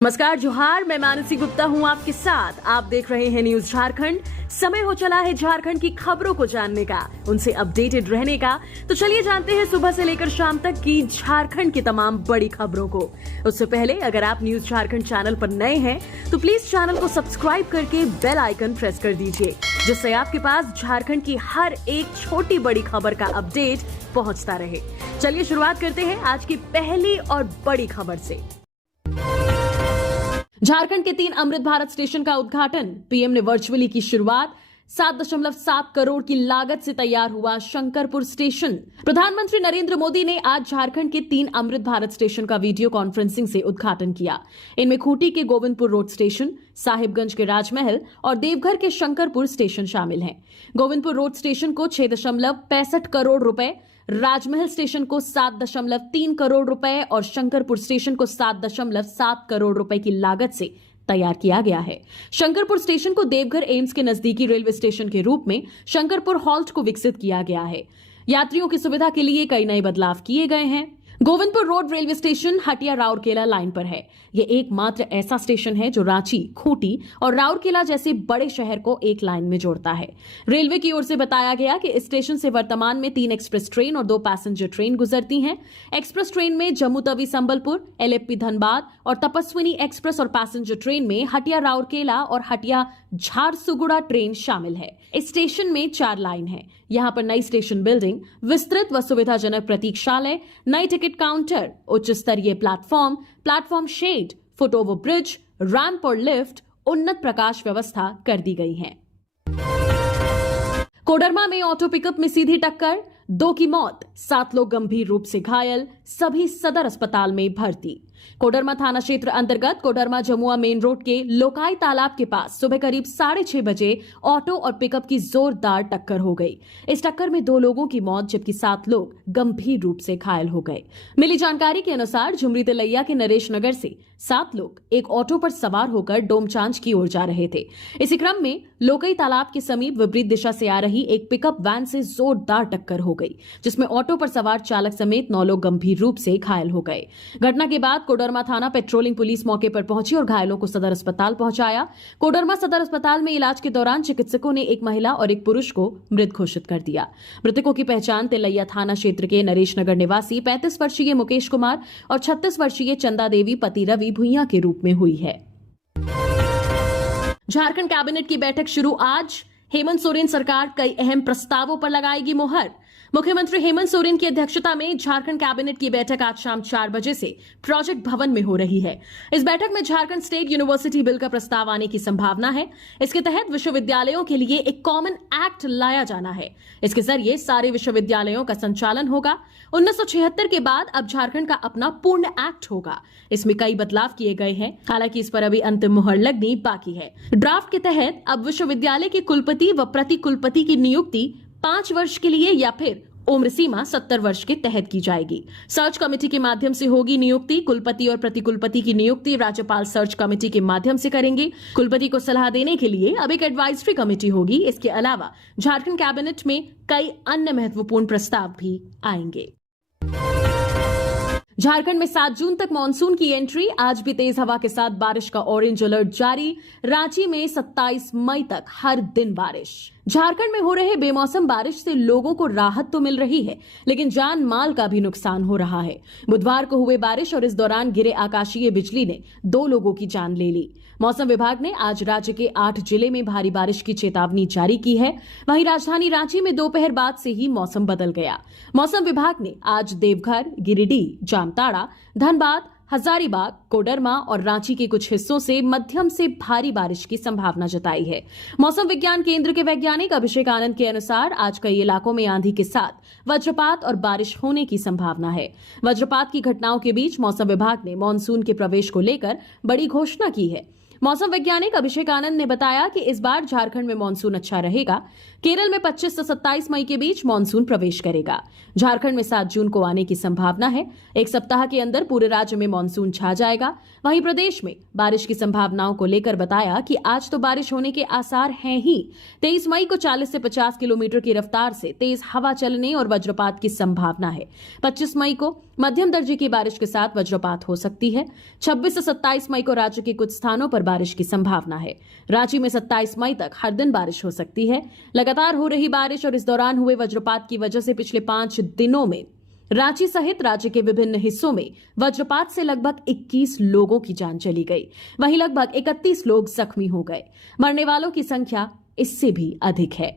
नमस्कार, जोहार। मैं मानसी गुप्ता हूं आपके साथ। आप देख रहे हैं न्यूज झारखंड। समय हो चला है झारखंड की खबरों को जानने का, उनसे अपडेटेड रहने का। तो चलिए जानते हैं सुबह से लेकर शाम तक की झारखंड की तमाम बड़ी खबरों को। उससे पहले अगर आप न्यूज झारखंड चैनल पर नए हैं तो प्लीज चैनल को सब्सक्राइब करके बेल आइकन प्रेस कर दीजिए, जिससे आपके पास झारखंड की हर एक छोटी बड़ी खबर का अपडेट पहुंचता रहे। चलिए शुरुआत करते हैं आज की पहली और बड़ी खबर से। झारखंड के 3 अमृत भारत स्टेशन का उद्घाटन, पीएम ने वर्चुअली की शुरुआत। 7.7 करोड़ की लागत से तैयार हुआ शंकरपुर स्टेशन। प्रधानमंत्री नरेंद्र मोदी ने आज झारखंड के 3 अमृत भारत स्टेशन का वीडियो कॉन्फ्रेंसिंग से उद्घाटन किया। इनमें खूंटी के गोविंदपुर रोड स्टेशन, साहिबगंज के राजमहल और देवघर के शंकरपुर स्टेशन शामिल हैं। गोविंदपुर रोड स्टेशन को 6.65 करोड़ रुपए, राजमहल स्टेशन को 7.3 करोड़ रुपए और शंकरपुर स्टेशन को 7.7 करोड़ रुपए की लागत से तैयार किया गया है। शंकरपुर स्टेशन को देवघर एम्स के नजदीकी रेलवे स्टेशन के रूप में शंकरपुर हॉल्ट को विकसित किया गया है। यात्रियों की सुविधा के लिए कई नए बदलाव किए गए हैं। Govindpur road railway station Hatia Rourkela line पर है। यह एकमात्र ऐसा स्टेशन है जो रांची, खूंटी और राउरकेला जैसे बड़े शहर को एक लाइन में जोड़ता है। रेलवे की ओर से बताया गया कि इस स्टेशन से वर्तमान में 3 एक्सप्रेस ट्रेन और 2 पैसेंजर ट्रेन गुजरती हैं। एक्सप्रेस ट्रेन में जम्मू तवी संबलपुर, एलएपी धनबाद और तपस्विनी एक्सप्रेस और पैसेंजर ट्रेन में हटिया राउरकेला और हटिया झारसुगुड़ा ट्रेन शामिल है। इस स्टेशन में 4 लाइन है। यहाँ पर नई स्टेशन बिल्डिंग, विस्तृत व सुविधाजनक प्रतीक्षालय, नई टिकट काउंटर, उच्च स्तरीय platform shed, foot over bridge, ramp और लिफ्ट, उन्नत प्रकाश व्यवस्था कर दी गई है। कोडरमा में ऑटो पिकअप में सीधी टक्कर, 2 की मौत, 7 लोग गंभीर रूप से घायल, सभी सदर अस्पताल में भर्ती। कोडरमा थाना क्षेत्र अंतर्गत कोडरमा जमुआ मेन रोड के लोकाई तालाब के पास सुबह करीब 6:30 बजे ऑटो और पिकअप की जोरदार टक्कर हो गई। इस टक्कर में 2 लोगों की मौत जबकि 7 लोग गंभीर रूप से घायल हो गए। मिली जानकारी के अनुसार झुमरी तिलैया के नरेश नगर से 7 लोग एक ऑटो पर सवार होकर डोमचांच की ओर जा रहे थे। इसी क्रम में लोकई तालाब के समीप विपरीत दिशा से आ रही एक पिकअप वैन से जोरदार टक्कर हो गई, जिसमें ऑटो पर सवार चालक समेत 9 लोग गंभीर रूप से घायल हो गए। घटना के बाद कोडरमा थाना पेट्रोलिंग पुलिस मौके पर पहुंची और घायलों को सदर अस्पताल पहुंचाया। कोडरमा सदर अस्पताल में इलाज के दौरान चिकित्सकों ने एक महिला और एक पुरुष को मृत घोषित कर दिया। मृतकों की पहचान तिलैया थाना क्षेत्र के नरेश नगर निवासी 35 वर्षीय मुकेश कुमार और 36 वर्षीय चंदा देवी पति रवि भुइया के रूप में हुई है। झारखंड कैबिनेट की बैठक शुरू आज। हेमंत सोरेन सरकार कई अहम प्रस्तावों पर लगाएगी मुहर। मुख्यमंत्री हेमंत सोरेन की अध्यक्षता में झारखंड कैबिनेट की बैठक आज शाम 4 बजे से प्रोजेक्ट भवन में हो रही है। इस बैठक में झारखंड स्टेट यूनिवर्सिटी बिल का प्रस्ताव आने की संभावना है। इसके तहत विश्वविद्यालयों के लिए एक कॉमन एक्ट लाया जाना है। इसके जरिए सारे विश्वविद्यालयों का संचालन होगा। 1976 के बाद अब झारखंड का अपना पूर्ण एक्ट होगा। इसमें कई बदलाव किए गए हैं, हालांकि इस पर अभी अंतिम मुहर लगनी बाकी है। ड्राफ्ट के तहत अब विश्वविद्यालय के कुलपति व प्रति कुलपति की नियुक्ति 5 वर्ष के लिए या फिर उम्र सीमा 70 वर्ष के तहत की जाएगी। सर्च कमेटी के माध्यम से होगी नियुक्ति। कुलपति और प्रतिकुलपति की नियुक्ति राज्यपाल सर्च कमेटी के माध्यम से करेंगे। कुलपति को सलाह देने के लिए अब एक एडवाइजरी कमेटी होगी। इसके अलावा झारखंड कैबिनेट में कई अन्य महत्वपूर्ण प्रस्ताव भी आएंगे। झारखंड में 7 जून तक मानसून की एंट्री। आज भी तेज हवा के साथ बारिश का ऑरेंज अलर्ट जारी। रांची में 27 मई तक हर दिन बारिश। झारखंड में हो रहे बेमौसम बारिश से लोगों को राहत तो मिल रही है, लेकिन जान माल का भी नुकसान हो रहा है। बुधवार को हुए बारिश और इस दौरान गिरे आकाशीय बिजली ने 2 लोगों की जान ले ली। मौसम विभाग ने आज राज्य के 8 जिले में भारी बारिश की चेतावनी जारी की है। वहीं राजधानी रांची में दोपहर बाद से ही मौसम बदल गया। मौसम विभाग ने आज देवघर, गिरिडीह, जामताड़ा, धनबाद, हजारीबाग, कोडरमा और रांची के कुछ हिस्सों से मध्यम से भारी बारिश की संभावना जताई है। मौसम विज्ञान केंद्र के वैज्ञानिक अभिषेक आनंद के अनुसार आज कई इलाकों में आंधी के साथ वज्रपात और बारिश होने की संभावना है। वज्रपात की घटनाओं के बीच मौसम विभाग ने मानसून के प्रवेश को लेकर बड़ी घोषणा की है। मौसम वैज्ञानिक अभिषेक आनंद ने बताया कि इस बार झारखंड में मानसून अच्छा रहेगा। केरल में 25 से 27 मई के बीच मानसून प्रवेश करेगा। झारखंड में 7 जून को आने की संभावना है। एक सप्ताह के अंदर पूरे राज्य में मानसून छा जाएगा। वहीं प्रदेश में बारिश की संभावनाओं को लेकर बताया कि आज तो बारिश होने के आसार हैं ही। 23 मई को 40 से 50 किलोमीटर की रफ्तार से तेज हवा चलने और वज्रपात की संभावना है। 25 मई को मध्यम दर्जे की बारिश के साथ वज्रपात हो सकती है। 26 से 27 मई को राज्य के कुछ स्थानों पर बारिश की संभावना है। रांची में 27 मई तक हर दिन बारिश हो सकती है। लगातार हो रही बारिश और इस दौरान हुए वज्रपात की वजह से पिछले 5 दिनों में रांची सहित राज्य के विभिन्न हिस्सों में वज्रपात से लगभग 21 लोगों की जान चली गई। वहीं लगभग 31 लोग जख्मी हो गए। मरने वालों की संख्या इससे भी अधिक है।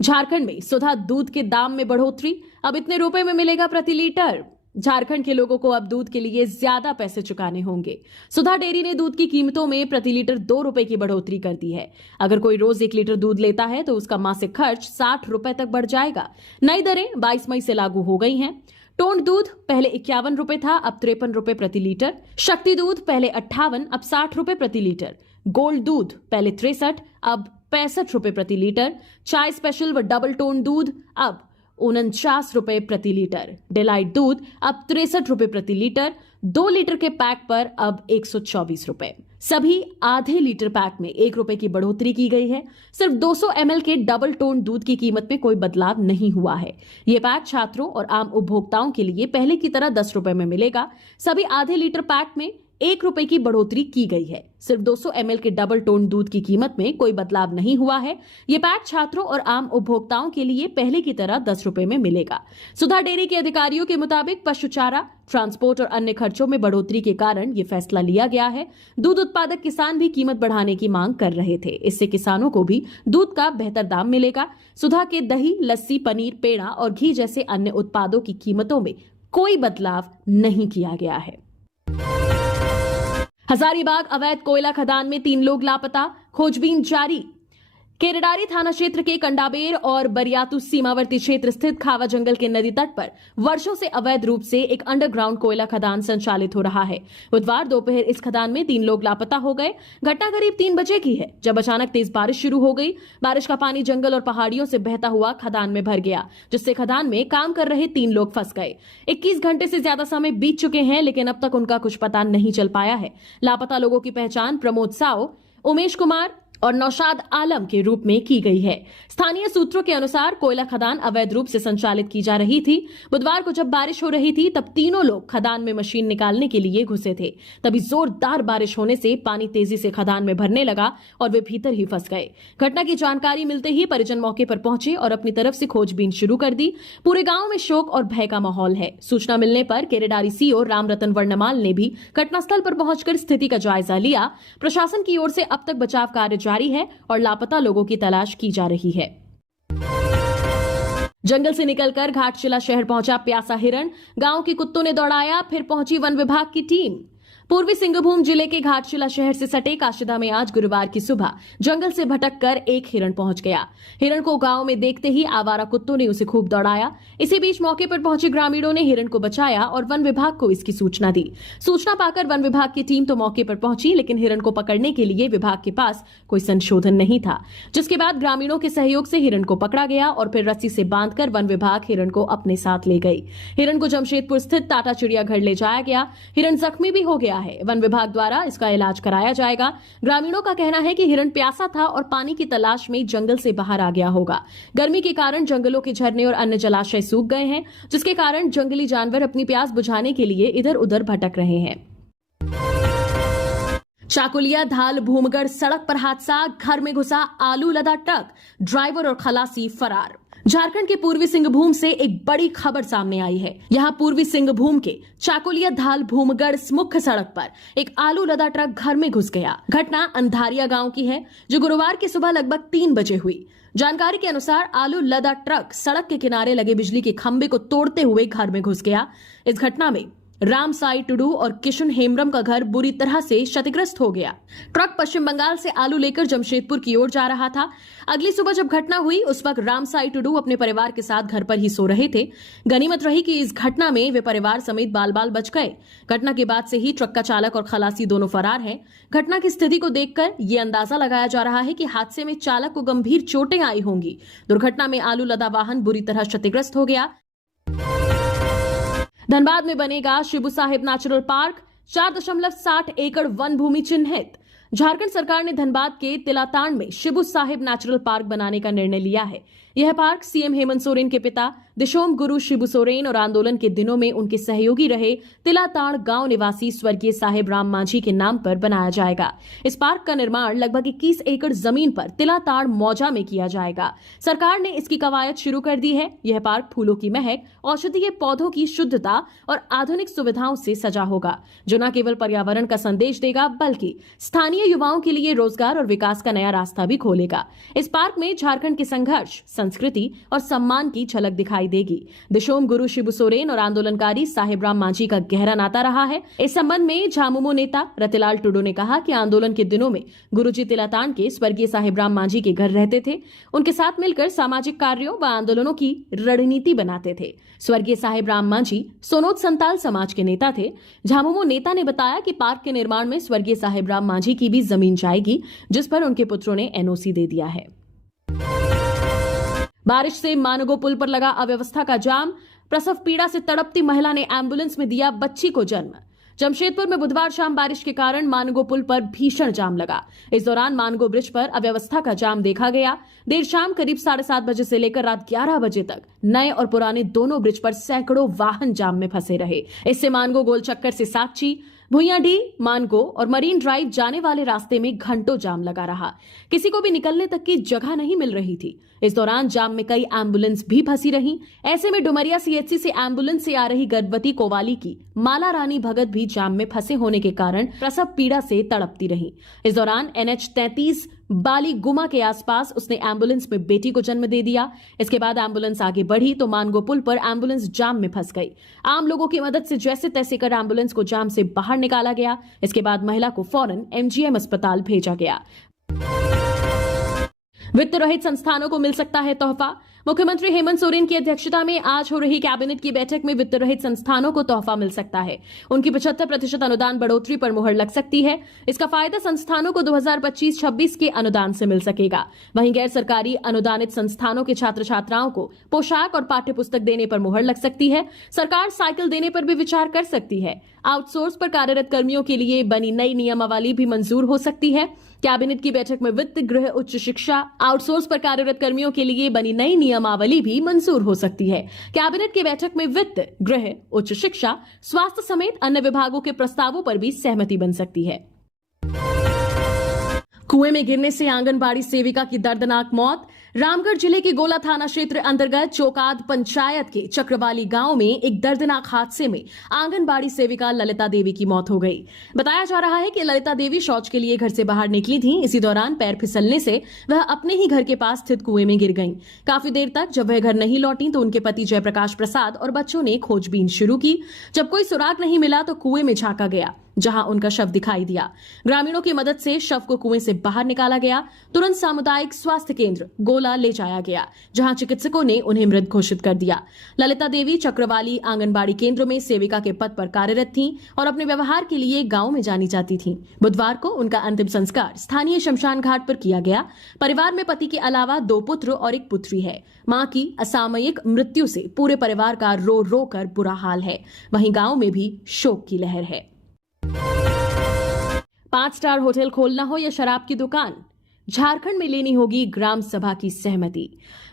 झारखंड में सुधा दूध के दाम में बढ़ोतरी, अब इतने रुपए में मिलेगा प्रति लीटर। झारखंड के लोगों को अब दूध के लिए ज्यादा पैसे चुकाने होंगे। सुधा डेयरी ने दूध की कीमतों में प्रति लीटर 2 रुपए की बढ़ोतरी कर दी है। अगर कोई रोज 1 लीटर दूध लेता है तो उसका मासिक खर्च 60 रुपए तक बढ़ जाएगा। नई दरें 22 मई से लागू हो गई हैं। टोंड दूध पहले 51 रुपए था, अब 53 रुपए प्रति लीटर। शक्ति दूध पहले 58, अब 60 रुपए प्रति लीटर। गोल्ड दूध पहले 63, अब 65 रुपए प्रति लीटर। चाय स्पेशल व डबल टोन दूध अब 49 रुपए प्रति लीटर। डिलाइट दूध अब 63 रुपए प्रति लीटर। 2 लीटर के पैक पर अब 124 रुपए। सभी आधे लीटर पैक में 1 रुपए की बढ़ोतरी की गई है। सिर्फ 200 ml के डबल टोन दूध की कीमत में कोई बदलाव नहीं हुआ है। ये पैक छात्रों और आम उपभोक्ताओं के लिए पहले की तरह 10 रुपए में मिलेगा। सभी आधे लीटर पैक में 1 रुपए की बढ़ोतरी की गई है। सिर्फ 200 ml के डबल टोन दूध की कीमत में कोई बदलाव नहीं हुआ है। ये पैक छात्रों और आम उपभोक्ताओं के लिए पहले की तरह 10 रुपए में मिलेगा। सुधा डेयरी के अधिकारियों के मुताबिक पशु चारा, ट्रांसपोर्ट और अन्य खर्चों में बढ़ोतरी के कारण ये फैसला लिया गया है। दूध उत्पादक किसान भी कीमत बढ़ाने की मांग कर रहे थे। इससे किसानों को भी दूध का बेहतर दाम मिलेगा। सुधा के दही, लस्सी, पनीर, पेड़ा और घी जैसे अन्य उत्पादों की कीमतों में कोई बदलाव नहीं किया गया है। हजारीबाग अवैध कोयला खदान में 3 लोग लापता, खोजबीन जारी। केरेडारी थाना क्षेत्र के कंडाबेर और बरियातू सीमावर्ती क्षेत्र स्थित खावा जंगल के नदी तट पर वर्षों से अवैध रूप से एक अंडरग्राउंड कोयला खदान संचालित हो रहा है। बुधवार दोपहर इस खदान में 3 लोग लापता हो गए। घटना करीब 3 बजे की है, जब अचानक तेज बारिश शुरू हो गई। बारिश का पानी जंगल और पहाड़ियों से बहता हुआ खदान में भर गया, जिससे खदान में काम कर रहे 3 लोग फंस गए। 21 घंटे से ज्यादा समय बीत चुके हैं, लेकिन अब तक उनका कुछ पता नहीं चल पाया है। लापता लोगों की पहचान प्रमोद साव, उमेश कुमार और नौशाद आलम के रूप में की गई है। स्थानीय सूत्रों के अनुसार कोयला खदान अवैध रूप से संचालित की जा रही थी। बुधवार को जब बारिश हो रही थी तब तीनों लोग खदान में मशीन निकालने के लिए घुसे थे। तभी जोरदार बारिश होने से पानी तेजी से खदान में भरने लगा और वे भीतर ही फंस गए। घटना की जानकारी मिलते ही परिजन मौके पर पहुंचे और अपनी तरफ से खोजबीन शुरू कर दी। पूरे गांव में शोक और भय का माहौल है। सूचना मिलने पर केरेडारी सीओ रामरतन वर्णमाल ने भी घटनास्थल पर पहुंचकर स्थिति का जायजा लिया। प्रशासन की ओर से अब तक बचाव कार्य जारी है और लापता लोगों की तलाश की जा रही है। जंगल से निकलकर घाटशिला शहर पहुंचा प्यासा हिरण, गांव के कुत्तों ने दौड़ाया, फिर पहुंची वन विभाग की टीम। पूर्वी सिंहभूम जिले के घाटशिला शहर से सटे काशिदा में आज गुरुवार की सुबह जंगल से भटककर एक हिरण पहुंच गया। हिरण को गांव में देखते ही आवारा कुत्तों ने उसे खूब दौड़ाया। इसी बीच मौके पर पहुंचे ग्रामीणों ने हिरण को बचाया और वन विभाग को इसकी सूचना दी। सूचना पाकर वन विभाग की टीम तो मौके पर पहुंची, लेकिन हिरण को पकड़ने के लिए विभाग के पास कोई संशोधन नहीं था, जिसके बाद ग्रामीणों के सहयोग से हिरण को पकड़ा गया और फिर रस्सी से बांधकर वन विभाग हिरण को अपने साथ ले गई। हिरण को जमशेदपुर स्थित टाटा चिड़ियाघर ले जाया गया। हिरण जख्मी भी हो गया है। वन विभाग द्वारा इसका इलाज कराया जाएगा। ग्रामीणों का कहना है कि हिरण प्यासा था और पानी की तलाश में जंगल से बाहर आ गया होगा। गर्मी के कारण जंगलों के झरने और अन्य जलाशय सूख गए हैं, जिसके कारण जंगली जानवर अपनी प्यास बुझाने के लिए इधर उधर भटक रहे हैं। चाकुलिया धाल भूमगढ़ सड़क पर हादसा, घर में घुसा आलू लदा ट्रक, ड्राइवर और खलासी फरार। झारखंड के पूर्वी सिंहभूम से एक बड़ी खबर सामने आई है। यहाँ पूर्वी सिंहभूम के चाकुलिया धाल भूमगढ़ मुख्य सड़क पर एक आलू लदा ट्रक घर में घुस गया। घटना अंधारिया गांव की है, जो गुरुवार की सुबह लगभग 3 बजे हुई। जानकारी के अनुसार आलू लदा ट्रक सड़क के किनारे लगे बिजली के खंभे को तोड़ते हुए घर में घुस गया। इस घटना में राम साई टुडू और किशन हेम्ब्रम का घर बुरी तरह से क्षतिग्रस्त हो गया। ट्रक पश्चिम बंगाल से आलू लेकर जमशेदपुर की ओर जा रहा था। अगली सुबह जब घटना हुई उस वक्त राम साई टुडू अपने परिवार के साथ घर पर ही सो रहे थे। गनीमत रही कि इस घटना में वे परिवार समेत बाल बाल बच गए। घटना के बाद से ही ट्रक का चालक और खलासी दोनों फरार हैं। घटना की स्थिति को देखकर ये अंदाजा लगाया जा रहा है कि हादसे में चालक को गंभीर चोटें आई होंगी। दुर्घटना में आलू लदा वाहन बुरी तरह क्षतिग्रस्त हो गया। धनबाद में बनेगा शिबू साहिब नेचुरल पार्क, 4.60 एकड़ वन भूमि चिन्हित। झारखंड सरकार ने धनबाद के तिलातांड में शिबू साहिब नेचुरल पार्क बनाने का निर्णय लिया है। यह पार्क सीएम हेमंत सोरेन के पिता दिशोम गुरु शिबू सोरेन और आंदोलन के दिनों में उनके सहयोगी रहे तिलाताड़ गांव निवासी स्वर्गीय साहेब राम मांझी के नाम पर बनाया जाएगा। इस पार्क का निर्माण लगभग 21 एकड़ जमीन पर तिलाताड़ मौजा में किया जाएगा। सरकार ने इसकी कवायद शुरू कर दी है। यह पार्क फूलों की महक, औषधीय पौधों की शुद्धता और आधुनिक सुविधाओं से सजा होगा, जो न केवल पर्यावरण का संदेश देगा बल्कि स्थानीय युवाओं के लिए रोजगार और विकास का नया रास्ता भी खोलेगा। इस पार्क में झारखंड के संघर्ष, संस्कृति और सम्मान की झलक दिखाई देगी। दिशोम गुरु शिबू सोरेन और आंदोलनकारी साहेब राम मांझी का गहरा नाता रहा है। इस संबंध में झामुमो नेता रतिलाल टुडू ने कहा कि आंदोलन के दिनों में गुरुजी तिलातान के स्वर्गीय साहेब राम मांझी के घर रहते थे। उनके साथ मिलकर सामाजिक कार्यों व आंदोलनों की रणनीति बनाते थे। स्वर्गीय साहेब राम मांझी सोनोत संताल समाज के नेता थे। झामुमो नेता ने बताया कि पार्क के निर्माण में स्वर्गीय साहेब राम मांझी की भी जमीन जाएगी, जिस पर उनके पुत्रों ने एनओसी दे दिया है। बारिश से मानगो पुल पर लगा अव्यवस्था का जाम। प्रसव पीड़ा से तड़पती महिला ने एम्बुलेंस में दिया बच्ची को जन्म। जमशेदपुर में बुधवार शाम बारिश के कारण मानगो पुल पर भीषण जाम लगा। इस दौरान मानगो ब्रिज पर अव्यवस्था का जाम देखा गया। देर शाम करीब 7:30 बजे से लेकर रात 11 बजे तक नए और पुराने दोनों ब्रिज पर सैकड़ों वाहन जाम में फंसे रहे। इससे मानगो गोल चक्कर से साकची, भुइयाडीह, मानगो और मरीन ड्राइव जाने वाले रास्ते में घंटों जाम लगा रहा। किसी को भी निकलने तक की जगह नहीं मिल रही थी। इस दौरान जाम में कई एम्बुलेंस भी फंसी रहीं। ऐसे में डुमरिया सीएचसी से एम्बुलेंस से आ रही गर्भवती कोवाली की माला रानी भगत भी जाम में फंसे होने के कारण प्रसव पीड़ा से तड़पती रही। इस दौरान NH 33 बाली गुमा के आसपास उसने एम्बुलेंस में बेटी को जन्म दे दिया। इसके बाद एम्बुलेंस आगे बढ़ी तो मानगो पुल पर एम्बुलेंस जाम में फंस गई। आम लोगों की मदद से जैसे तैसे कर एम्बुलेंस को जाम से बाहर निकाला गया। इसके बाद महिला को फौरन MGM अस्पताल भेजा गया। वित्त रहित संस्थानों को मिल सकता है तोहफा। मुख्यमंत्री हेमंत सोरेन की अध्यक्षता में आज हो रही कैबिनेट की बैठक में वित्त रहित संस्थानों को तोहफा मिल सकता है। उनकी 75% अनुदान बढ़ोतरी पर मुहर लग सकती है। इसका फायदा संस्थानों को 2025-26 के अनुदान से मिल सकेगा। वहीं गैर सरकारी अनुदानित संस्थानों के छात्र छात्राओं को पोशाक और पाठ्य पुस्तक देने पर मुहर लग सकती है। सरकार साइकिल देने पर भी विचार कर सकती है। आउटसोर्स पर कार्यरत कर्मियों के लिए बनी नई नियमावली भी मंजूर हो सकती है। कैबिनेट की बैठक में वित्त, गृह, उच्च शिक्षा, आउटसोर्स पर कार्यरत कर्मियों के लिए बनी नई नियमावली भी मंजूर हो सकती है। कैबिनेट की बैठक में वित्त, गृह, उच्च शिक्षा, स्वास्थ्य समेत अन्य विभागों के प्रस्तावों पर भी सहमति बन सकती है। कुएं में गिरने से आंगनबाड़ी सेविका की दर्दनाक मौत। रामगढ़ जिले के गोला थाना क्षेत्र अंतर्गत चोकाद पंचायत के चक्रवाली गांव में एक दर्दनाक हादसे में आंगनबाड़ी सेविका ललिता देवी की मौत हो गई। बताया जा रहा है कि ललिता देवी शौच के लिए घर से बाहर निकली थीं। इसी दौरान पैर फिसलने से वह अपने ही घर के पास स्थित कुएं में गिर गईं। काफी देर तक जब वह घर नहीं लौटी तो उनके पति जयप्रकाश प्रसाद और बच्चों ने खोजबीन शुरू की। जब कोई सुराग नहीं मिला तो कुएं में झांका गया, जहां उनका शव दिखाई दिया। ग्रामीणों की मदद से शव को कुएं से बाहर निकाला गया। तुरंत सामुदायिक स्वास्थ्य केंद्र गोला ले जाया गया, जहां चिकित्सकों ने उन्हें मृत घोषित कर दिया। ललिता देवी चक्रवाली आंगनबाड़ी केंद्र में सेविका के पद पर कार्यरत थीं और अपने व्यवहार के लिए गांव में जानी जाती थीं। बुधवार को उनका अंतिम संस्कार स्थानीय शमशान घाट पर किया गया। परिवार में पति के अलावा 2 पुत्र और 1 पुत्री है। मां की असामयिक मृत्यु से पूरे परिवार का रो रो कर बुरा हाल है। वहीं गांव में भी शोक की लहर है। 5 स्टार होटल खोलना हो या शराब की दुकान, झारखंड में लेनी होगी ग्राम सभा की सहमति।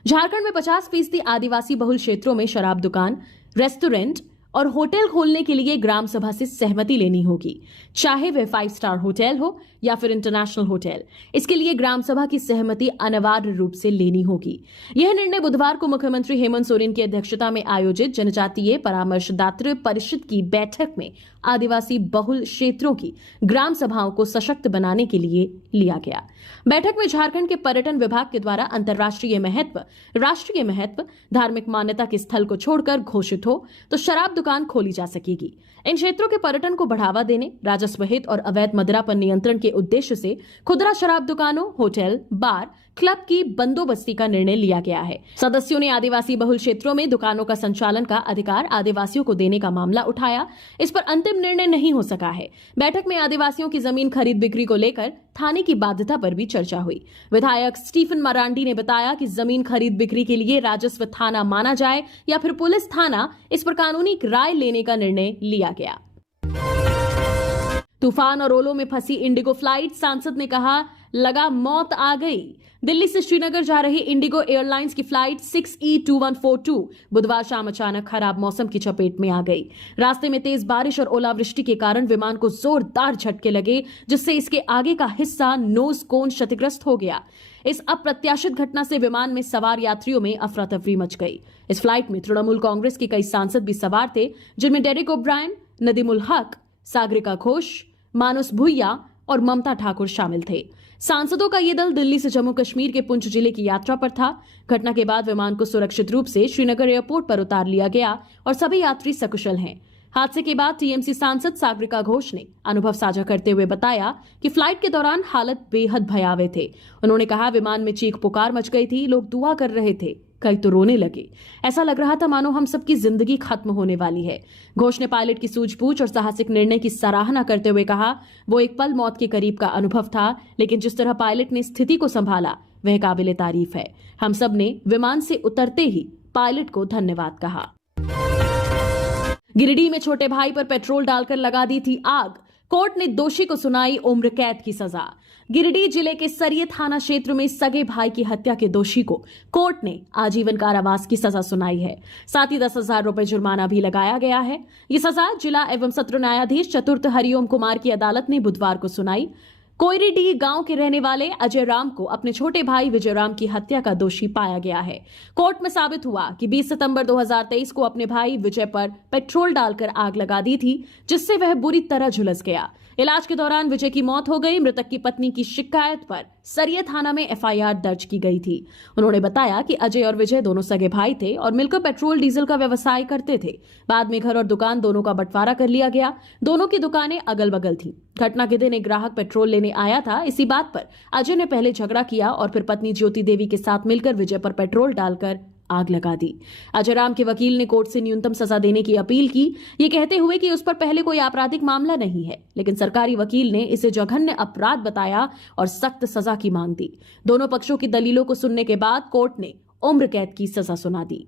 झारखंड में 50% आदिवासी बहुल क्षेत्रों में शराब दुकान, रेस्टोरेंट और होटल खोलने के लिए ग्राम सभा से सहमति लेनी होगी, चाहे वह 5 स्टार होटल हो या फिर इंटरनेशनल होटल। इसके लिए ग्राम सभा की सहमति अनिवार्य रूप से लेनी होगी। यह निर्णय बुधवार को मुख्यमंत्री हेमंत सोरेन की अध्यक्षता में आयोजित जनजातीय परामर्शदात्री परिषद की बैठक में आदिवासी बहुल क्षेत्रों की ग्राम सभाओं को सशक्त बनाने के लिए लिया गया। बैठक में झारखंड के पर्यटन विभाग के द्वारा अंतर्राष्ट्रीय महत्व, राष्ट्रीय महत्व, धार्मिक मान्यता के स्थल को छोड़कर घोषित हो तो शराब दुकान खोली जा सकेगी। इन क्षेत्रों के पर्यटन को बढ़ावा देने, राजस्व हित और अवैध मदिरा पर नियंत्रण के उद्देश्य से खुदरा शराब दुकानों, होटल, बार, क्लब की बंदोबस्ती का निर्णय लिया गया है। सदस्यों ने आदिवासी बहुल क्षेत्रों में दुकानों का संचालन का अधिकार आदिवासियों को देने का मामला उठाया। इस पर अंतिम निर्णय नहीं हो सका है। बैठक में आदिवासियों की जमीन खरीद बिक्री को लेकर थाने की बाध्यता पर भी चर्चा हुई। विधायक स्टीफन मरांडी ने बताया कि जमीन खरीद बिक्री के लिए राजस्व थाना माना जाए या फिर पुलिस थाना, इस पर कानूनी राय लेने का निर्णय लिया गया। तूफान और ओलों में फंसी इंडिगो फ्लाइट, सांसद ने कहा लगा मौत आ गई। दिल्ली से श्रीनगर जा रही इंडिगो एयरलाइंस की फ्लाइट 6E2142 बुधवार शाम अचानक खराब मौसम की चपेट में आ गई। रास्ते में तेज बारिश और ओलावृष्टि के कारण विमान को जोरदार झटके लगे, जिससे इसके आगे का हिस्सा नोज कोन क्षतिग्रस्त हो गया। इस अप्रत्याशित घटना से विमान में सवार यात्रियों में अफरा तफरी मच गई। इस फ्लाइट में तृणमूल कांग्रेस के कई सांसद भी सवार थे, जिनमें डेरेक ओब्रायन, नदीमुल हक, सागरिका घोष, मानस भुइया और ममता ठाकुर शामिल थे। सांसदों का यह दल दिल्ली से जम्मू कश्मीर के पुंछ जिले की यात्रा पर था। घटना के बाद विमान को सुरक्षित रूप से श्रीनगर एयरपोर्ट पर उतार लिया गया और सभी यात्री सकुशल हैं। हादसे के बाद टीएमसी सांसद सागरिका घोष ने अनुभव साझा करते हुए बताया कि फ्लाइट के दौरान हालत बेहद भयावह थे। उन्होंने कहा, विमान में चीख पुकार मच गई थी, लोग दुआ कर रहे थे, कई तो रोने लगे। ऐसा लग रहा था मानो हम सबकी जिंदगी खत्म होने वाली है। घोष ने पायलट की सूझबूझ और साहसिक निर्णय की सराहना करते हुए कहा, वो एक पल मौत के करीब का अनुभव था, लेकिन जिस तरह पायलट ने स्थिति को संभाला वह काबिले तारीफ है। हम सब ने विमान से उतरते ही पायलट को धन्यवाद कहा। गिरिडीह में छोटे भाई पर पेट्रोल डालकर लगा दी थी आग। कोर्ट ने दोषी को सुनाई उम्र कैद की सजा। गिरिडीह जिले के सरिये थाना क्षेत्र में सगे भाई की हत्या के दोषी को कोर्ट ने आजीवन कारावास की सजा सुनाई है। साथ ही 10,000 रुपए जुर्माना भी लगाया गया है। ये सजा जिला एवं सत्र न्यायाधीश चतुर्थ हरिओम कुमार की अदालत ने बुधवार को सुनाई। कोयरीडीह गांव के रहने वाले अजय राम को अपने छोटे भाई विजय राम की हत्या का दोषी पाया गया है। कोर्ट में साबित हुआ कि 20 सितंबर 2023 को अपने भाई विजय पर पेट्रोल डालकर आग लगा दी थी, जिससे वह बुरी तरह झुलस गया। इलाज के दौरान विजय की मौत हो गई। मृतक की पत्नी की शिकायत पर सरिये थाना में एफआईआर दर्ज की गई थी। उन्होंने बताया कि अजय और विजय दोनों सगे भाई थे और मिलकर पेट्रोल डीजल का व्यवसाय करते थे। बाद में घर और दुकान दोनों का बंटवारा कर लिया गया। दोनों की दुकानें अगल बगल थीं। घटना के दिन एक ग्राहक पेट्रोल लेने आया था। इसी बात पर अजय ने पहले झगड़ा किया और फिर पत्नी ज्योति देवी के साथ मिलकर विजय पर पेट्रोल डालकर आग लगा दी। अजय राम के वकील ने कोर्ट से न्यूनतम सजा देने की अपील की, ये कहते हुए कि उस पर पहले कोई आपराधिक मामला नहीं है, लेकिन सरकारी वकील ने इसे जघन्य अपराध बताया और सख्त सजा की मांग दी। दोनों पक्षों की दलीलों को सुनने के बाद कोर्ट ने उम्र कैद की सजा सुना दी।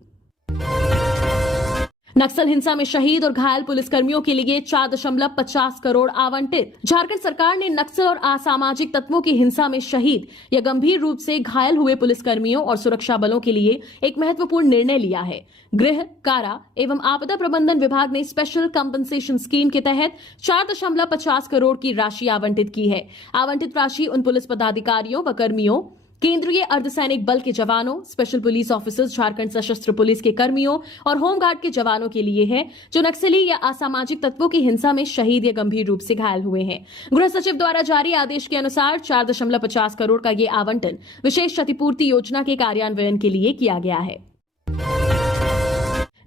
नक्सल हिंसा में शहीद और घायल पुलिसकर्मियों के लिए 4.50 करोड़ आवंटित। झारखंड सरकार ने नक्सल और असामाजिक तत्वों की हिंसा में शहीद या गंभीर रूप से घायल हुए पुलिसकर्मियों और सुरक्षा बलों के लिए एक महत्वपूर्ण निर्णय लिया है। गृह, कारा एवं आपदा प्रबंधन विभाग ने स्पेशल कंपनसेशन स्कीम के तहत 4.50 करोड़ की राशि आवंटित की है। आवंटित राशि उन पुलिस पदाधिकारियों व कर्मियों, केंद्रीय अर्धसैनिक बल के जवानों, स्पेशल पुलिस ऑफिसर्स, झारखंड सशस्त्र पुलिस के कर्मियों और होमगार्ड के जवानों के लिए है, जो नक्सली या असामाजिक तत्वों की हिंसा में शहीद या गंभीर रूप से घायल हुए हैं। गृह सचिव द्वारा जारी आदेश के अनुसार 4.50 करोड़ का ये आवंटन विशेष क्षतिपूर्ति योजना के कार्यान्वयन के लिए किया गया है।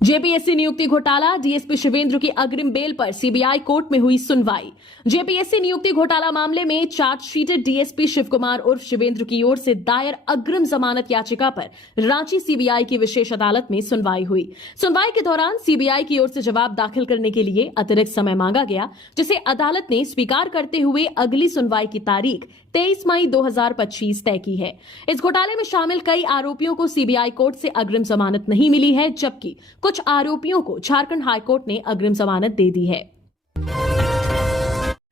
जेपीएससी नियुक्ति घोटाला, डीएसपी शिवेंद्र की अग्रिम बेल पर सीबीआई कोर्ट में हुई सुनवाई। जेपीएससी नियुक्ति घोटाला मामले में चार्जशीटेड डीएसपी शिव कुमार उर्फ शिवेंद्र की ओर से दायर अग्रिम जमानत याचिका पर रांची सीबीआई की विशेष अदालत में सुनवाई हुई। सुनवाई के दौरान सीबीआई की ओर से जवाब दाखिल करने के लिए अतिरिक्त समय मांगा गया, जिसे अदालत ने स्वीकार करते हुए अगली सुनवाई की तारीख 23 मई 2025 तय की है। इस घोटाले में शामिल कई आरोपियों को सीबीआई कोर्ट से अग्रिम जमानत नहीं मिली है, जबकि कुछ आरोपियों को झारखंड हाईकोर्ट ने अग्रिम जमानत दे दी है।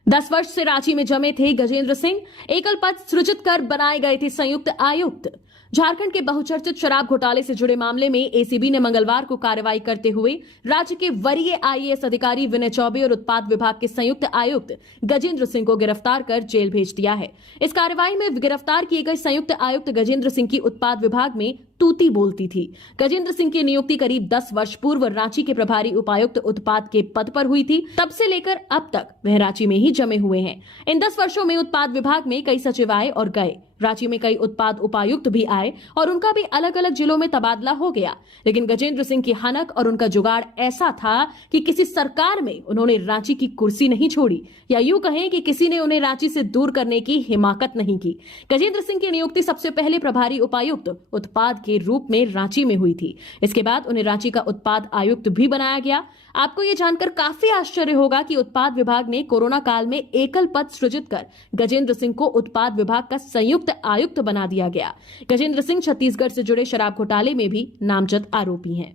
10 वर्ष से रांची में जमे थे गजेंद्र सिंह, एकल पद सृजित कर बनाए गए थे संयुक्त आयुक्त। झारखंड के बहुचर्चित शराब घोटाले से जुड़े मामले में एसीबी ने मंगलवार को कार्रवाई करते हुए राज्य के वरीय आईएएस अधिकारी विनय चौबे और उत्पाद विभाग के संयुक्त आयुक्त गजेंद्र सिंह को गिरफ्तार कर जेल भेज दिया है। इस कार्रवाई में गिरफ्तार किए गए संयुक्त आयुक्त गजेंद्र सिंह की उत्पाद विभाग में तूती बोलती थी। गजेंद्र सिंह की नियुक्ति करीब 10 वर्ष पूर्व रांची के प्रभारी उपायुक्त उत्पाद के पद पर हुई थी। तब से लेकर अब तक वह रांची में ही जमे हुए हैं। इन 10 वर्षों में उत्पाद विभाग में कई सचिव आए और गए। रांची में कई उत्पाद उपायुक्त भी आए और उनका भी अलग अलग जिलों में तबादला हो गया, लेकिन गजेंद्र सिंह की हनक और उनका जुगाड़ ऐसा था कि किसी सरकार में उन्होंने रांची की कुर्सी नहीं छोड़ी, या यूं कहें कि किसी ने उन्हें रांची से दूर करने की हिमाकत नहीं की। गजेंद्र सिंह की नियुक्ति सबसे पहले प्रभारी उपायुक्त उत्पाद के रूप में रांची में हुई थी। इसके बाद उन्हें रांची का उत्पाद आयुक्त भी बनाया गया। आपको ये जानकर काफी आश्चर्य होगा कि उत्पाद विभाग ने कोरोना काल में एकल पद सृजित कर गजेंद्र सिंह को उत्पाद विभाग का संयुक्त आयुक्त बना दिया गया। गजेंद्र सिंह छत्तीसगढ़ से जुड़े शराब घोटाले में भी नामजद आरोपी हैं।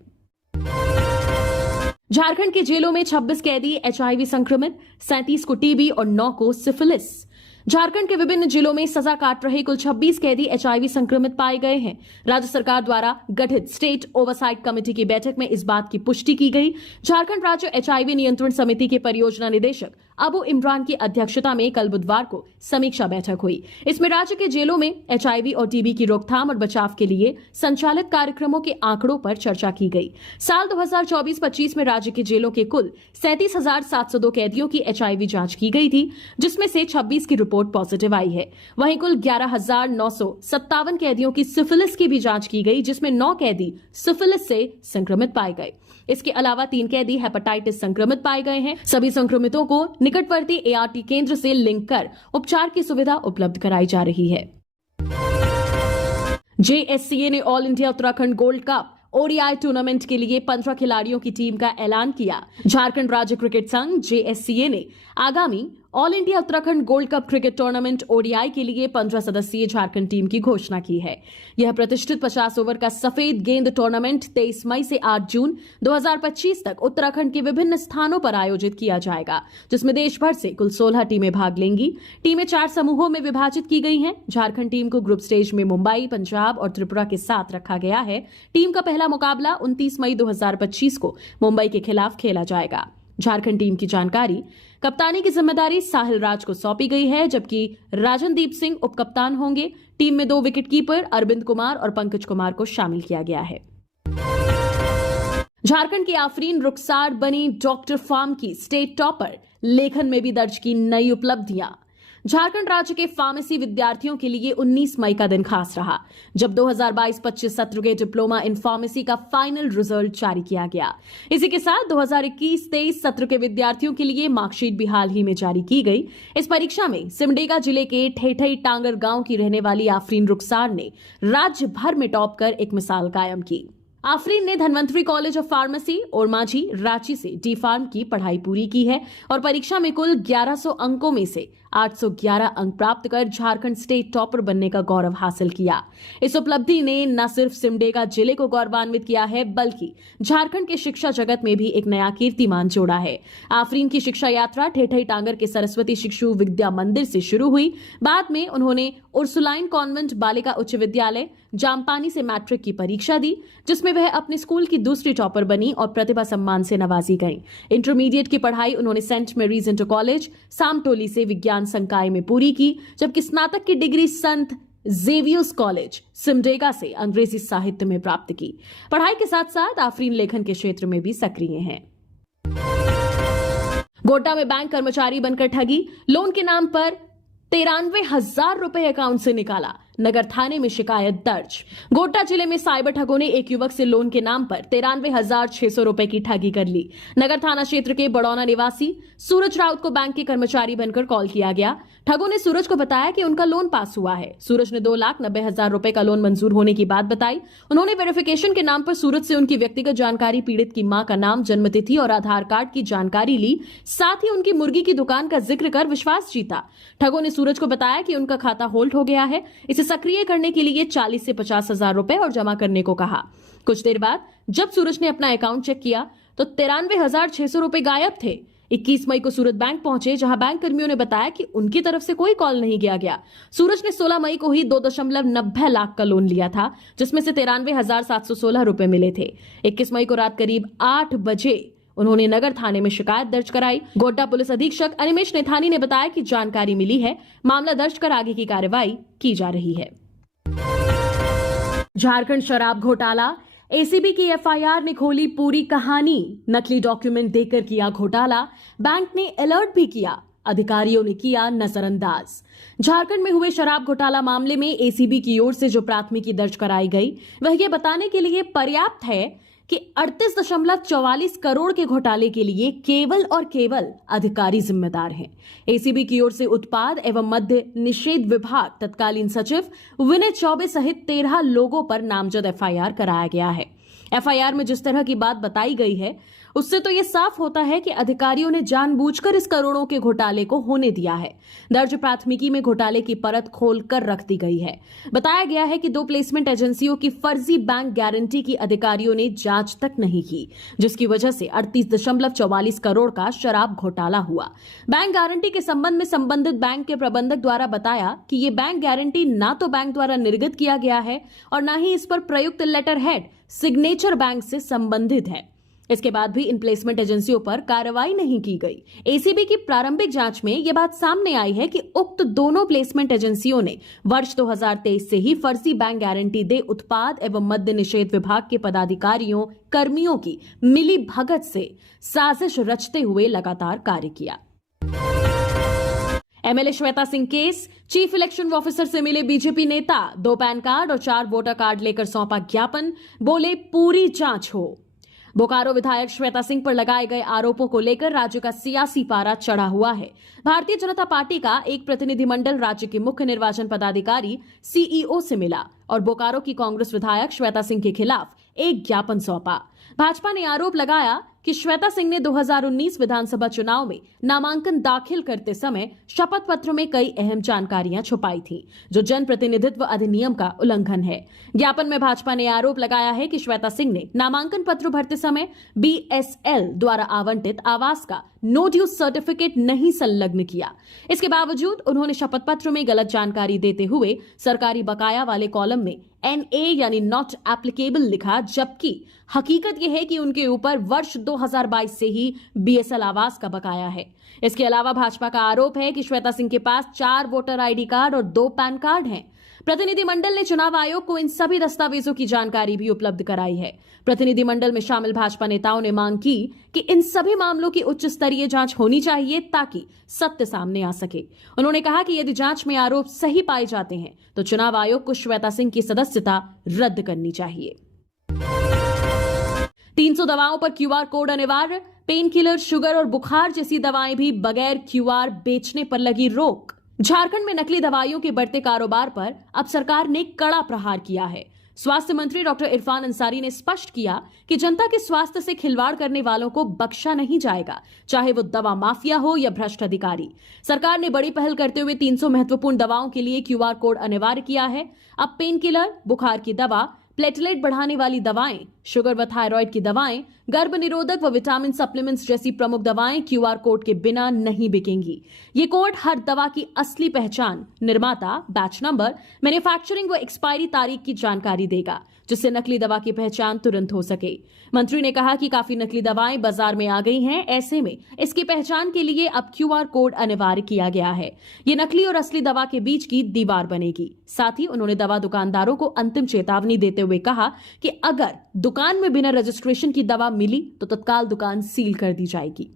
झारखंड के जेलों में 26 कैदी एचआईवी संक्रमित, 37 को टीबी और 9 को सिफिलिस। झारखंड के विभिन्न जिलों में सजा काट रहे कुल 26 कैदी एचआईवी संक्रमित पाए गए हैं। राज्य सरकार द्वारा गठित स्टेट ओवरसाइट कमेटी की बैठक में इस बात की पुष्टि की गई। झारखंड राज्य एचआईवी नियंत्रण समिति के परियोजना निदेशक अबू इमरान की अध्यक्षता में कल बुधवार को समीक्षा बैठक हुई। इसमें राज्य के जेलों में एचआईवी और टीबी की रोकथाम और बचाव के लिए संचालित कार्यक्रमों के आंकड़ों पर चर्चा की गई। साल 2024-25 में राज्य के जेलों के कुल 37,702 कैदियों की एचआईवी जांच की गई थी, जिसमें से 26 की रिपोर्ट पॉजिटिव आई है। वहीं कुल 11,957 कैदियों की सिफिलिस की भी जांच की गई, जिसमें 9 कैदी सिफिलिस से संक्रमित पाए गए। इसके अलावा 3 कैदी हेपेटाइटिस संक्रमित पाए गए हैं। सभी संक्रमितों को निकटवर्ती एआरटी केंद्र से लिंक कर उपचार की सुविधा उपलब्ध कराई जा रही है। जेएससीए ने all India Uttarakhand gold cup ODI tournament के लिए 15 खिलाड़ियों की टीम का ऐलान किया। झारखंड राज्य क्रिकेट संघ जेएससीए ने आगामी all India Uttarakhand gold cup cricket tournament ODI के लिए 15 सदस्यीय झारखंड टीम की घोषणा की है। यह प्रतिष्ठित 50 ओवर का सफेद गेंद टूर्नामेंट 23 मई से 8 जून 2025 तक उत्तराखंड के विभिन्न स्थानों पर आयोजित किया जाएगा, जिसमें देश भर से कुल 16 टीमें भाग लेंगी। टीमें 4 समूहों में विभाजित की गई हैं। झारखंड टीम को ग्रुप स्टेज में मुंबई, पंजाब और त्रिपुरा के साथ रखा गया है। टीम का पहला मुकाबला 29 मई 2025 को मुंबई के खिलाफ खेला जाएगा। झारखंड टीम की जानकारी कप्तानी की जिम्मेदारी साहिल राज को सौंपी गई है, जबकि राजनदीप सिंह उपकप्तान होंगे। टीम में 2 विकेटकीपर अरविंद कुमार और पंकज कुमार को शामिल किया गया है। झारखंड की आफरीन रुखसार बनी डॉक्टर फार्म की स्टेट टॉपर। लेखन में भी दर्ज की नई उपलब्धियां। झारखंड राज्य के फार्मेसी विद्यार्थियों के लिए 19 मई का दिन खास रहा, जब 2022-25 सत्र के डिप्लोमा इन फार्मेसी का फाइनल रिजल्ट जारी किया गया। इसी के साथ 2021-23 सत्र के विद्यार्थियों के लिए मार्कशीट भी हाल ही में जारी की गई। इस परीक्षा में सिमडेगा जिले के ठेठई टांगर गांव की रहने वाली आफरीन रुखसार ने राज्य भर में टॉप कर एक मिसाल कायम की। आफरीन ने Dhanvantari college of pharmacy Ormanjhi Ranchi से डी फार्म की पढ़ाई पूरी की है और परीक्षा में कुल 1100 अंकों में से 811 अंक प्राप्त कर झारखंड स्टेट टॉपर बनने का गौरव हासिल किया। इस उपलब्धि ने न सिर्फ सिमडेगा जिले को गौरवान्वित किया है, बल्कि झारखंड के शिक्षा जगत में भी एक नया कीर्तिमान जोड़ा है। आफरीन की शिक्षा यात्रा ठेठई टांगर के सरस्वती शिशु विद्या मंदिर से शुरू हुई। बाद में उन्होंने उर्सुलाइन कॉन्वेंट बालिका उच्च विद्यालय जामपानी से मैट्रिक की परीक्षा दी, जिसमें वह अपने स्कूल की दूसरी टॉपर बनी और प्रतिभा सम्मान से नवाजी गईं। इंटरमीडिएट की पढ़ाई उन्होंने सेंट मेरीज इंटर कॉलेज सामटोली से विज्ञान संकाय में पूरी की, जबकि स्नातक की डिग्री संत जेवियर्स कॉलेज सिमडेगा से अंग्रेजी साहित्य में प्राप्त की। पढ़ाई के साथ साथ आफरीन लेखन के क्षेत्र में भी सक्रिय हैं। गोड्डा में बैंक कर्मचारी बनकर ठगी, लोन के नाम पर 93,000 रुपए अकाउंट से निकाला, नगर थाने में शिकायत दर्ज। गोड्डा जिले में साइबर ठगों ने एक युवक से लोन के नाम पर 93,600 रुपए की ठगी कर ली। नगर थाना क्षेत्र के बड़ौना निवासी सूरज राउत को बैंक के कर्मचारी बनकर कॉल किया गया। ठगों ने सूरज को बताया कि उनका लोन पास हुआ है। सूरज ने 2,90,000 रुपए का लोन मंजूर होने की बात बताई। उन्होंने वेरिफिकेशन के नाम पर सूरज से उनकी व्यक्तिगत जानकारी, पीड़ित की मां का नाम, जन्मतिथि और आधार कार्ड की जानकारी ली। साथ ही उनकी मुर्गी की दुकान का जिक्र कर विश्वास जीता। ठगों ने सूरज को बताया कि उनका खाता होल्ड हो गया है, इसे सक्रिय करने के लिए 40 से 50,000 रुपए और जमा करने को कहा। कुछ देर बाद जब सूरज ने अपना अकाउंट चेक किया तो 93,600 रुपए गायब थे। 21 मई को सूरत बैंक पहुंचे, जहां बैंक कर्मियों ने बताया कि उनकी तरफ से कोई कॉल नहीं किया गया। सूरज ने 16 मई को ही 2.90 लाख का लोन लिया था, जिसमें से 93,716 रुपए मिले थे। 21 मई को रात करीब 8 बजे उन्होंने नगर थाने में शिकायत दर्ज कराई। गोड्डा पुलिस अधीक्षक अनिमेश नेथानी ने बताया कि जानकारी मिली है, मामला दर्ज कर आगे की कार्रवाई की जा रही है। झारखंड शराब घोटाला, एसीबी की एफआईआर ने खोली पूरी कहानी। नकली डॉक्यूमेंट देकर किया घोटाला, बैंक ने अलर्ट भी किया, अधिकारियों ने किया नजरअंदाज। झारखंड में हुए शराब घोटाला मामले में एसीबी की ओर से जो प्राथमिकी दर्ज कराई गई, वह यह बताने के लिए पर्याप्त है कि 38.44 करोड़ के घोटाले के लिए केवल और केवल अधिकारी जिम्मेदार हैं। एसीबी की ओर से उत्पाद एवं मद्य निषेध विभाग तत्कालीन सचिव विनय चौबे सहित 13 लोगों पर नामजद एफआईआर कराया गया है। एफआईआर में जिस तरह की बात बताई गई है, उससे तो ये साफ होता है कि अधिकारियों ने जानबूझकर इस करोड़ों के घोटाले को होने दिया है। दर्ज प्राथमिकी में घोटाले की परत खोलकर रख दी गई है। बताया गया है कि 2 प्लेसमेंट एजेंसियों की फर्जी बैंक गारंटी की अधिकारियों ने जांच तक नहीं की, जिसकी वजह से 38.44 करोड़ का शराब घोटाला हुआ। बैंक गारंटी के संबंध में संबंधित बैंक के प्रबंधक द्वारा बताया कि ये बैंक गारंटी ना तो बैंक द्वारा निर्गत किया गया है और ना ही इस पर प्रयुक्त लेटर हेड सिग्नेचर बैंक से संबंधित है। इसके बाद भी इन प्लेसमेंट एजेंसियों पर कार्रवाई नहीं की गई। एसीबी की प्रारंभिक जांच में यह बात सामने आई है कि उक्त दोनों प्लेसमेंट एजेंसियों ने वर्ष 2023 से ही फर्जी बैंक गारंटी दे उत्पाद एवं मद्य निषेध विभाग के पदाधिकारियों कर्मियों की मिली भगत से साजिश रचते हुए लगातार कार्य किया। MLA Shweta Singh case, chief election officer से मिले बीजेपी नेता, 2 पैन कार्ड और 4 वोटर कार्ड लेकर सौंपा ज्ञापन, बोले पूरी जांच हो। बोकारो विधायक श्वेता सिंह पर लगाए गए आरोपों को लेकर राज्य का सियासी पारा चढ़ा हुआ है। भारतीय जनता पार्टी का एक प्रतिनिधिमंडल राज्य के मुख्य निर्वाचन पदाधिकारी सीईओ से मिला और बोकारो की कांग्रेस विधायक श्वेता सिंह के खिलाफ एक ज्ञापन सौंपा। भाजपा ने आरोप लगाया कि श्वेता सिंह ने 2019 विधानसभा चुनाव में नामांकन दाखिल करते समय शपथ पत्र में कई अहम जानकारियां छुपाई थी, जो जनप्रतिनिधित्व अधिनियम का उल्लंघन है। ज्ञापन में भाजपा ने आरोप लगाया है कि श्वेता सिंह ने नामांकन पत्र भरते समय बीएसएल द्वारा आवंटित आवास का नो ड्यूज सर्टिफिकेट नहीं संलग्न किया। इसके बावजूद उन्होंने शपथ पत्र में गलत जानकारी देते हुए सरकारी बकाया वाले कॉलम में NA यानी नॉट एप्लीकेबल लिखा, जबकि हकीकत यह है कि उनके ऊपर वर्ष 2022 से ही बीएसएल आवास का बकाया है। इसके अलावा भाजपा का आरोप है कि श्वेता सिंह के पास 4 वोटर आईडी कार्ड और 2 पैन कार्ड हैं। प्रतिनिधिमंडल ने चुनाव आयोग को इन सभी दस्तावेजों की जानकारी भी उपलब्ध कराई है। प्रतिनिधिमंडल में शामिल भाजपा नेताओं ने मांग की कि इन सभी मामलों की उच्च स्तरीय जांच होनी चाहिए ताकि सत्य सामने आ सके। उन्होंने कहा कि यदि जांच में आरोप सही पाए जाते हैं तो चुनाव आयोग को श्वेता सिंह की सदस्यता रद्द करनी चाहिए। 300 दवाओं पर क्यूआर कोड अनिवार्य, पेन किलर, शुगर और बुखार जैसी दवाएं भी बगैर क्यूआर बेचने पर लगी रोक। झारखंड में नकली दवाइयों के बढ़ते कारोबार पर अब सरकार ने कड़ा प्रहार किया है। स्वास्थ्य मंत्री डॉक्टर इरफान अंसारी ने स्पष्ट किया कि जनता के स्वास्थ्य से खिलवाड़ करने वालों को बख्शा नहीं जाएगा, चाहे वो दवा माफिया हो या भ्रष्ट अधिकारी। सरकार ने बड़ी पहल करते हुए 300 महत्वपूर्ण दवाओं के लिए क्यूआर कोड अनिवार्य किया है। अब पेन किलर, बुखार की दवा, प्लेटलेट बढ़ाने वाली दवाएं, शुगर व थायराइड की दवाएं, गर्भ निरोधक व विटामिन सप्लीमेंट्स जैसी प्रमुख दवाएं क्यूआर कोड के बिना नहीं बिकेंगी। ये कोड हर दवा की असली पहचान, निर्माता, बैच नंबर, मैन्युफैक्चरिंग व एक्सपायरी तारीख की जानकारी देगा, जिससे नकली दवा की पहचान तुरंत हो सके। मंत्री ने कहा कि काफी नकली दवाएं बाजार में आ गई हैं, ऐसे में इसकी पहचान के लिए अब क्यूआर कोड अनिवार्य किया गया है। ये नकली और असली दवा के बीच की दीवार बनेगी। साथ ही उन्होंने दवा दुकानदारों को अंतिम चेतावनी देते हुए कहा कि अगर दुकान में बिना रजिस्ट्रेशन की दवा मिली तो तत्काल दुकान सील कर दी जाएगी।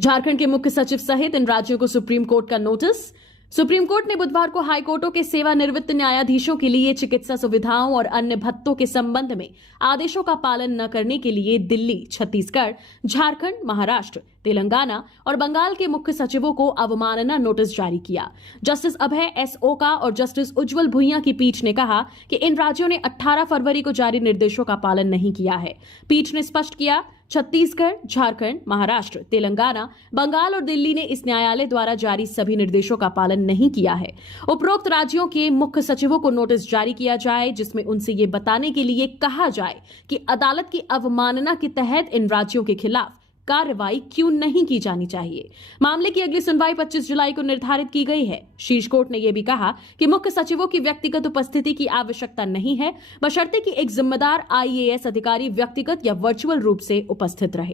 झारखंड के मुख्य सचिव सहित इन राज्यों को सुप्रीम कोर्ट का नोटिस। सुप्रीम कोर्ट ने बुधवार को हाई कोर्टों के सेवानिवृत्त न्यायाधीशों के लिए चिकित्सा सुविधाओं और अन्य भत्तों के संबंध में आदेशों का पालन न करने के लिए दिल्ली, छत्तीसगढ़, झारखंड, महाराष्ट्र, तेलंगाना और बंगाल के मुख्य सचिवों को अवमानना नोटिस जारी किया। जस्टिस अभय एस ओका और जस्टिस उज्जवल भुइयां की पीठ ने कहा कि इन राज्यों ने 18 फरवरी को जारी निर्देशों का पालन नहीं किया है। पीठ ने स्पष्ट किया, छत्तीसगढ़, झारखंड, महाराष्ट्र, तेलंगाना, बंगाल और दिल्ली ने इस न्यायालय द्वारा जारी सभी निर्देशों का पालन नहीं किया है। उपरोक्त राज्यों के मुख्य सचिवों को नोटिस जारी किया जाए, जिसमें उनसे ये बताने के लिए कहा जाए कि अदालत की अवमानना के तहत इन राज्यों के खिलाफ कार्रवाई क्यों नहीं की जानी चाहिए। मामले की अगली सुनवाई 25 जुलाई को निर्धारित की गई है। शीर्ष कोर्ट ने यह भी कहा कि मुख्य सचिवों की व्यक्तिगत उपस्थिति की आवश्यकता नहीं है, बशर्ते कि एक जिम्मेदार IAS अधिकारी व्यक्तिगत या वर्चुअल रूप से उपस्थित रहे।